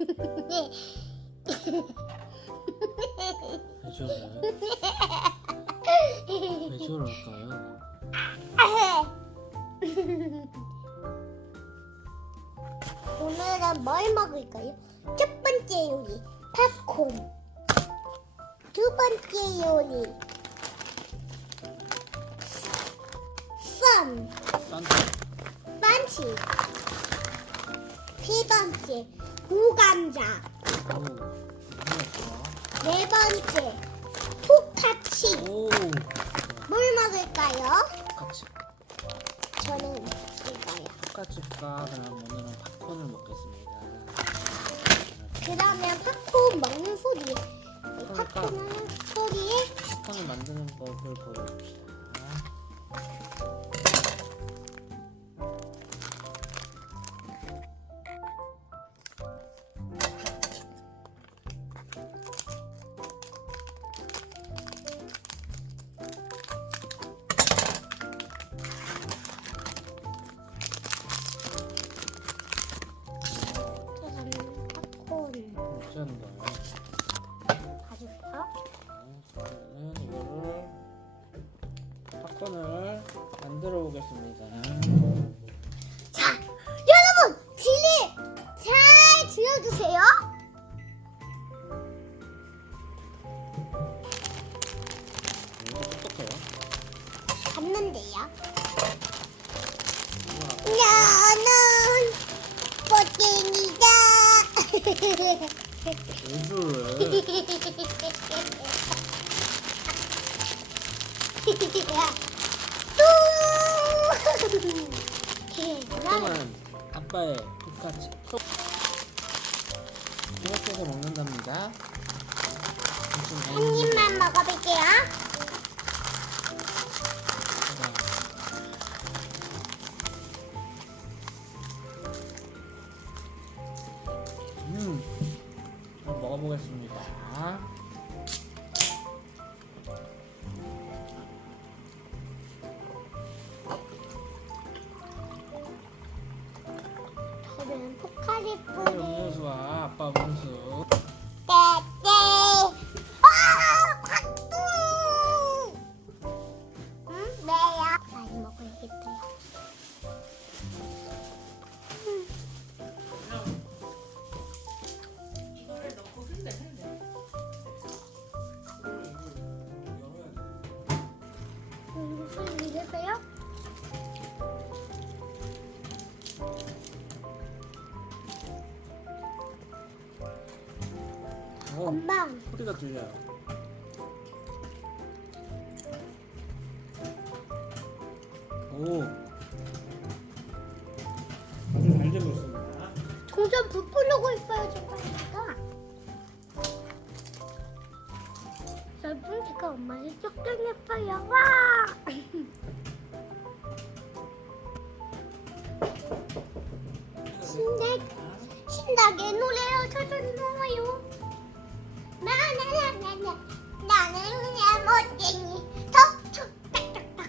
왜 저래? 왜 저럴까요? 오늘은 뭘 먹을까요? 첫 번째 요리 팝콘 두 번째 요리 쌈. 반치 세 번째 무감자 오. 너무 좋아. 네 번째 포카치 오. 뭘 먹을까요? 같이 저는 이거요 까 그럼 오늘은 팝콘을 먹겠습니다. 그러면 팝콘 먹는 소리 그러니까. 팝콘 하는 소리에 팝콘을 만드는 법을 보여줍시다. 팝콘을 만들어 보겠습니다. 자, 여러분, 진리 잘 들려주세요. 이거 똑똑해요. 봤는데요. 나는 버팅이다. 팝콘은 아빠의 피카치. 이렇게 해서 먹는답니다. 한 입만 먹어볼게요. 뿌리. 음료수와 아빠 음료수. 오, 엄마, 소리가 들려요. 오, 아주 잘 되고 있습니다. 점점 부풀려고 있어요, 저거니까. 여러분, 제가 엄마를 예뻐요. 와! 신나, 신나게 노래요. 저절로 나와요. 나는 그냥 멋쟁이 톡톡 탁탁탁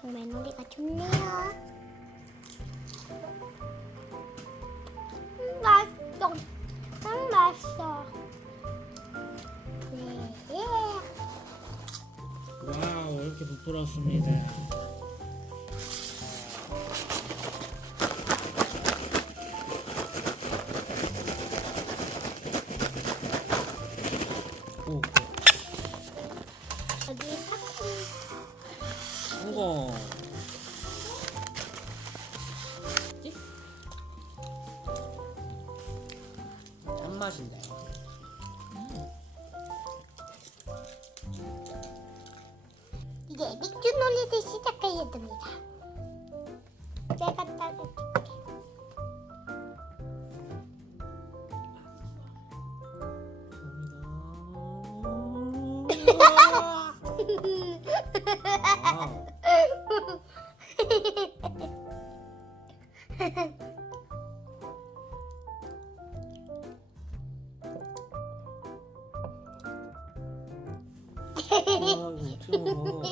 정말 노래가 좋네요. 음, 맛있어. 음, 맛있어. 네. 와우, 이렇게 부풀었습니다. 이제 맥주 놀이를 시작해야 됩니다. 좀.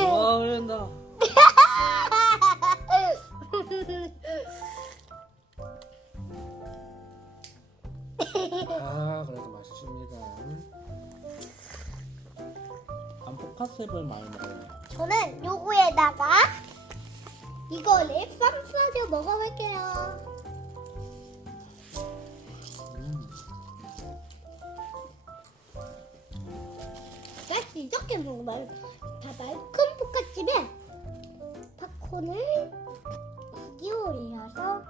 와, 그런다. 아, 그래도 맛있습니다. 안 포카스를 많이 먹어요. 저는 요거에다가 이거를 쌈 싸서 먹어볼게요. 나 이렇게 먹으면 다 말큰 볶음집에 팝콘을 기올려서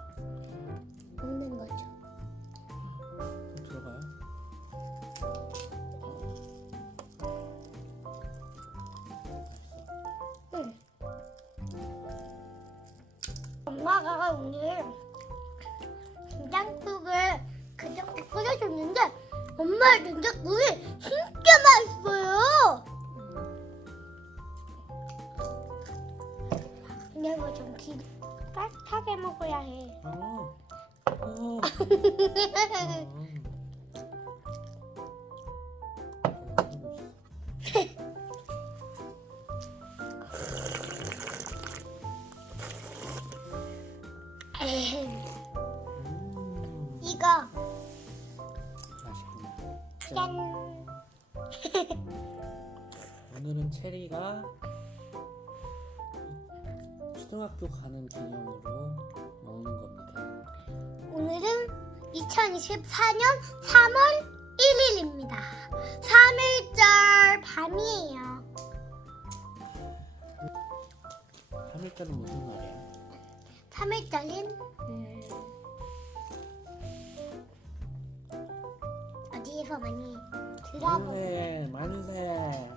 이거 좀 기, 따뜻하게 먹어야 해. 어. 어. 음. 이거 맛있구나. 짠. 짠. 오늘은 체리가 초등학교 가는 기념으로 먹는 겁니다. 오늘은 2024년 3월 1일입니다. 3일절 밤이에요. 3일절은 무슨 말이야? 3일절인 음, 어디에서 많이 들어본 만세 만세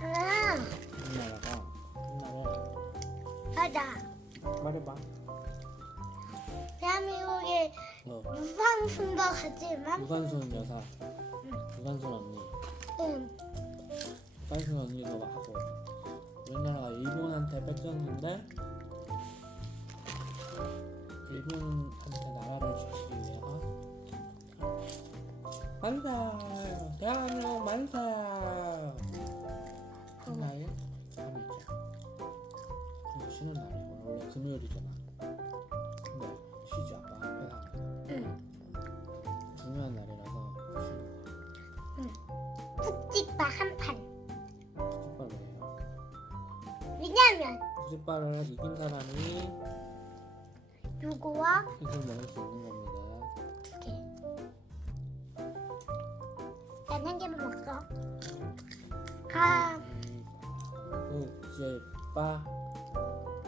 아 우리나라가 맞아 말해봐. 대한민국의 어, 유방순도 하지만 유관순 여사. 유관순 언니. 음, 유관순 언니도 막 하고. 우리나라가 일본한테 뺏겼는데 일본한테 나라를 지키기 위해서. 만세 대한민국 만세 한 날이 3일째 그냥 쉬는 날이야 오늘 원래 금요일이잖아. 근데 쉬지 아빠 회사 음, 중요한 날이라서 쉬는 거야. 푹집바 한판. 푸집발을 해요. 왜냐면 푸집발을 이긴 사람이 요거와? 이걸 먹을 수 있는 겁니다. 두 개. 난 한 개만 먹어. 가. 푸집바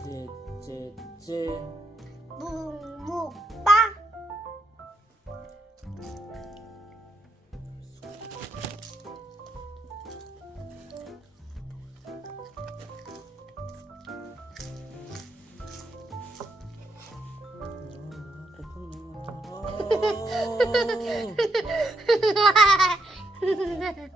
찌찌찌 묵묵빠. 자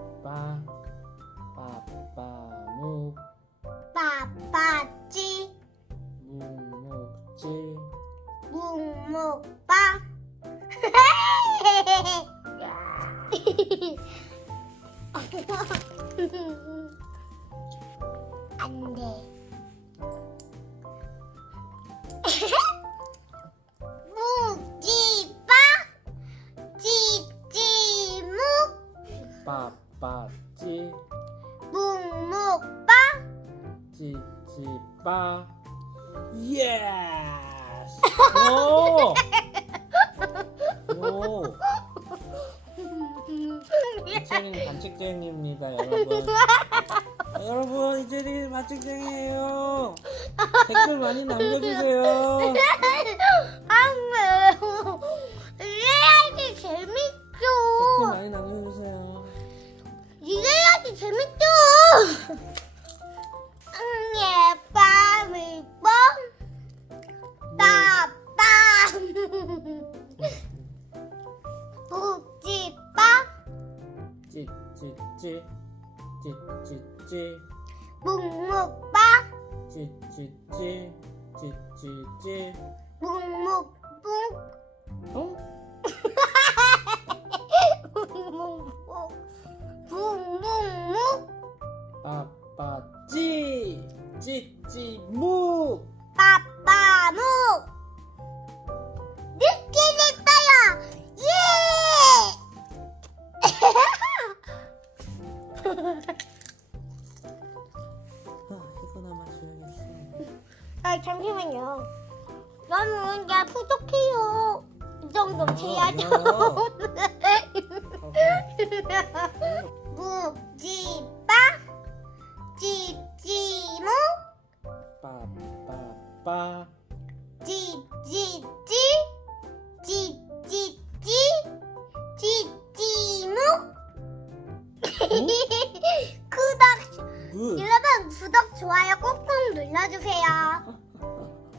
묵지빠 찌찌빠 예스 오! 오! 이채린 반칙쟁이입니다 여러분 아, 여러분 이채린 반칙쟁이에요 댓글 많이 남겨주세요 안 이래야지 댓글 재밌죠. 많이 남겨주세요 이래야지 재밌죠. 찌찌찌 찌찌찌 묵묵빠 찌찌찌 찌찌찌? 묵묵묵 구독 무 여러분 구독 좋아요 꾹꾹 눌러주세요.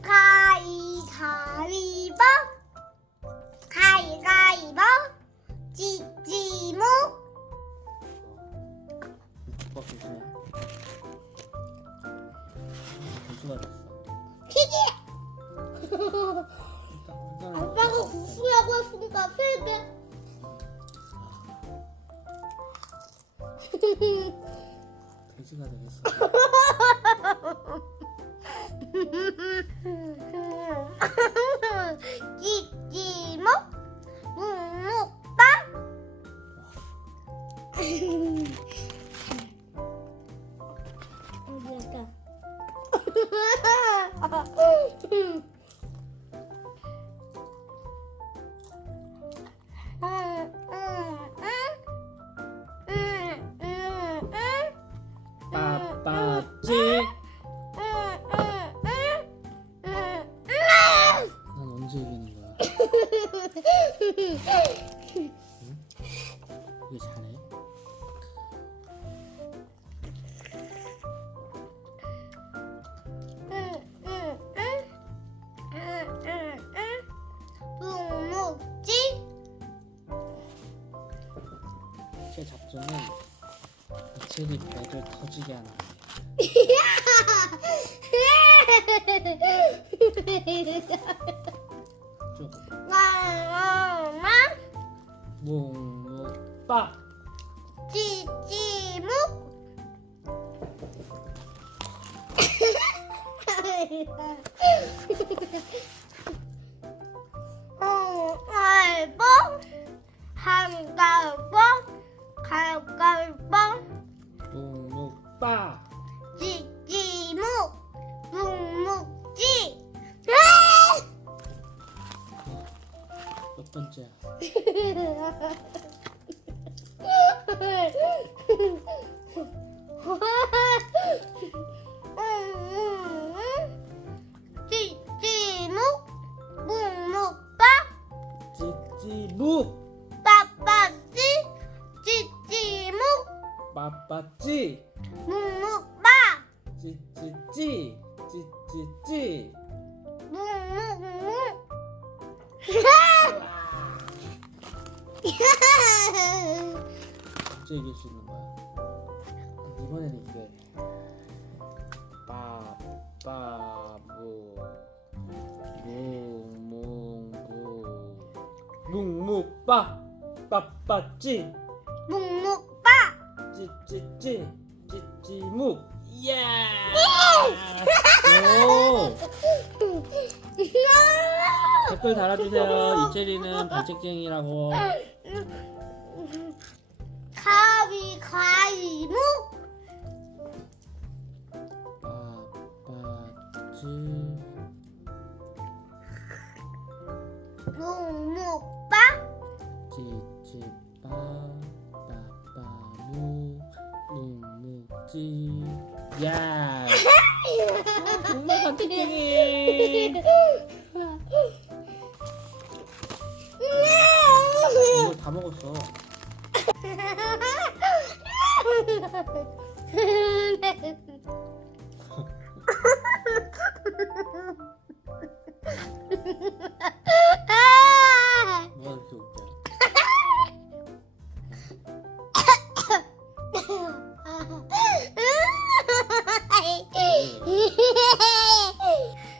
가위가위보 가위가위보 찌찌무. 됐어 피기! 일단 아빠가 구수라고 했으니까 세게 돼지가 되겠어 하는 거야 쭉 묵묵빠 찌찌묵 홍알봉 한갈봉 갈갈봉 묵 묵빠. 찌찌묵 묵묵지. 몇 번째야 언제 이길 수 있는 거야? 이번에는 이게 빠빠무 묵묵무 묵묵빠 빠빠찌 묵묵빠 찌찌찌 찌찌묵 예! 오! 댓글 달아주세요. 이채리는 발칙쟁이라고. 가위 가위묵 빠빠찌 묵묵빠. 찌찌빠 뭐가 그렇게 웃겨?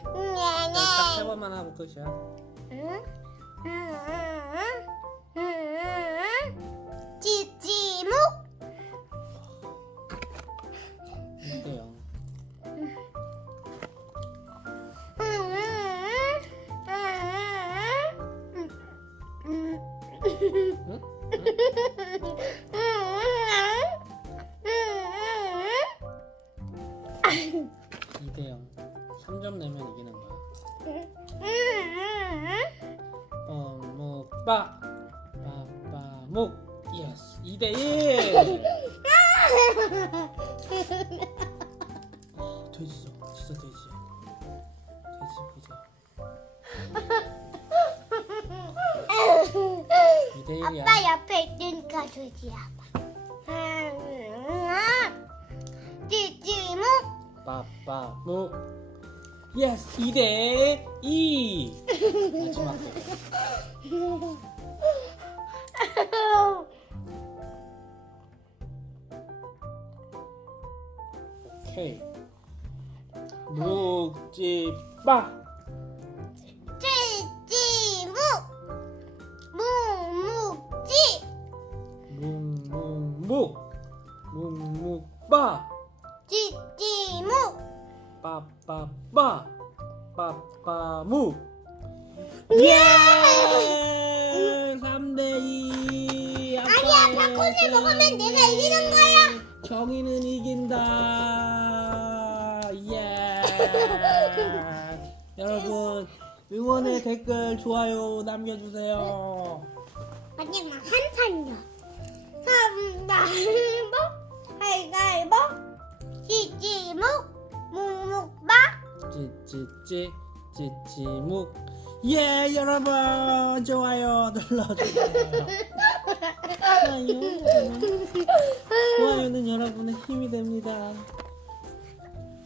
딱 세 번만 하고 끝이야. 2대 1이야. 아빠 옆에 있으니까 조지야. 찌찌무. 빠빠묵 예스 2대 2 마지막 오케이. 묵지 빠 찌찌찌 찌찌묵 예 여러분 좋아요 눌러주세요 좋아요 좋아요는 여러분의 힘이 됩니다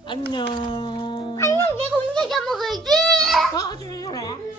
안녕 안녕, 내가 혼자 먹을게. 아, 그래.